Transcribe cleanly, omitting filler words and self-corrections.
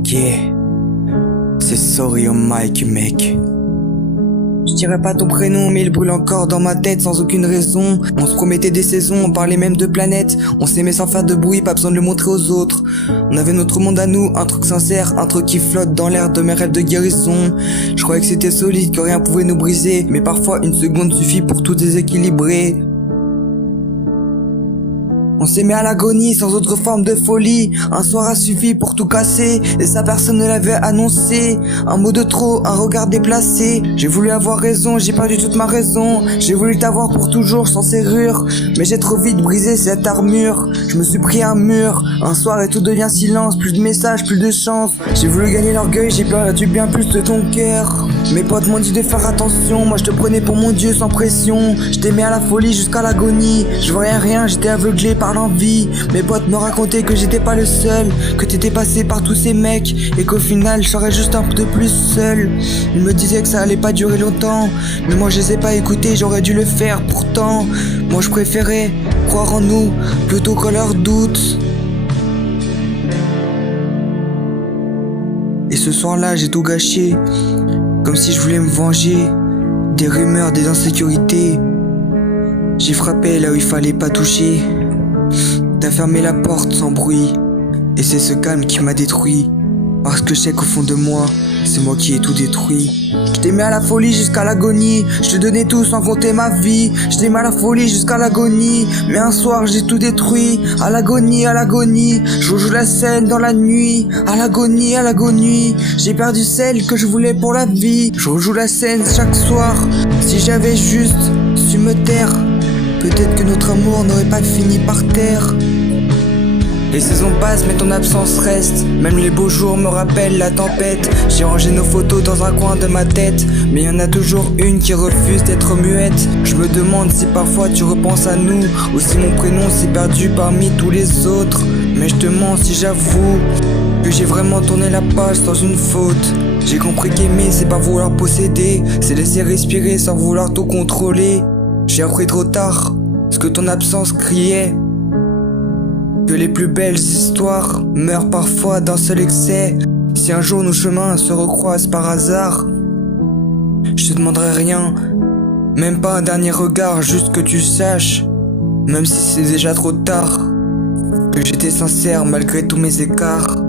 Ok, c'est sorry on mic mec. Je dirais pas ton prénom mais il brûle encore dans ma tête sans aucune raison. On se promettait des saisons, on parlait même de planètes. On s'aimait sans faire de bruit, pas besoin de le montrer aux autres. On avait notre monde à nous, un truc sincère, un truc qui flotte dans l'air de mes rêves de guérison. Je croyais que c'était solide, que rien pouvait nous briser, mais parfois une seconde suffit pour tout déséquilibrer. On s'aimait à l'agonie, sans autre forme de folie. Un soir a suffi pour tout casser, et ça personne ne l'avait annoncé. Un mot de trop, un regard déplacé. J'ai voulu avoir raison, j'ai perdu toute ma raison. J'ai voulu t'avoir pour toujours, sans serrure. Mais j'ai trop vite brisé cette armure. Je me suis pris un mur, un soir et tout devient silence. Plus de messages, plus de chance. J'ai voulu gagner l'orgueil, j'ai perdu bien plus de ton cœur. Mes potes m'ont dit de faire attention, moi je te prenais pour mon dieu sans pression. Je t'aimais à la folie jusqu'à l'agonie. Je voyais rien, j'étais aveuglé par l'envie. Mes potes me racontaient que j'étais pas le seul, que t'étais passé par tous ces mecs, et qu'au final je serais juste un peu de plus seul. Ils me disaient que ça allait pas durer longtemps, mais moi je les ai pas écoutés, j'aurais dû le faire pourtant. Moi je préférais croire en nous plutôt qu'en leurs doutes. Et ce soir-là j'ai tout gâché, comme si je voulais me venger des rumeurs, des insécurités. J'ai frappé là où il fallait pas toucher. T'as fermé la porte sans bruit, et c'est ce calme qui m'a détruit. Parce que je sais qu'au fond de moi, c'est moi qui ai tout détruit. Je t'aimais à la folie jusqu'à l'agonie, je te donnais tout sans compter ma vie. Je t'aimais à la folie jusqu'à l'agonie, mais un soir j'ai tout détruit. À l'agonie, je joue la scène dans la nuit. À l'agonie, j'ai perdu celle que je voulais pour la vie. Je rejoue la scène chaque soir. Si j'avais juste su me taire, peut-être que notre amour n'aurait pas fini par terre. Les saisons passent mais ton absence reste. Même les beaux jours me rappellent la tempête. J'ai rangé nos photos dans un coin de ma tête, mais y en a toujours une qui refuse d'être muette. Je me demande si parfois tu repenses à nous, ou si mon prénom s'est perdu parmi tous les autres. Mais je te mens si j'avoue que j'ai vraiment tourné la page sans une faute. J'ai compris qu'aimer c'est pas vouloir posséder, c'est laisser respirer sans vouloir tout contrôler. J'ai appris trop tard ce que ton absence criait, que les plus belles histoires meurent parfois d'un seul excès. Si un jour nos chemins se recroisent par hasard, je te demanderai rien, même pas un dernier regard, juste que tu saches, même si c'est déjà trop tard, que j'étais sincère malgré tous mes écarts.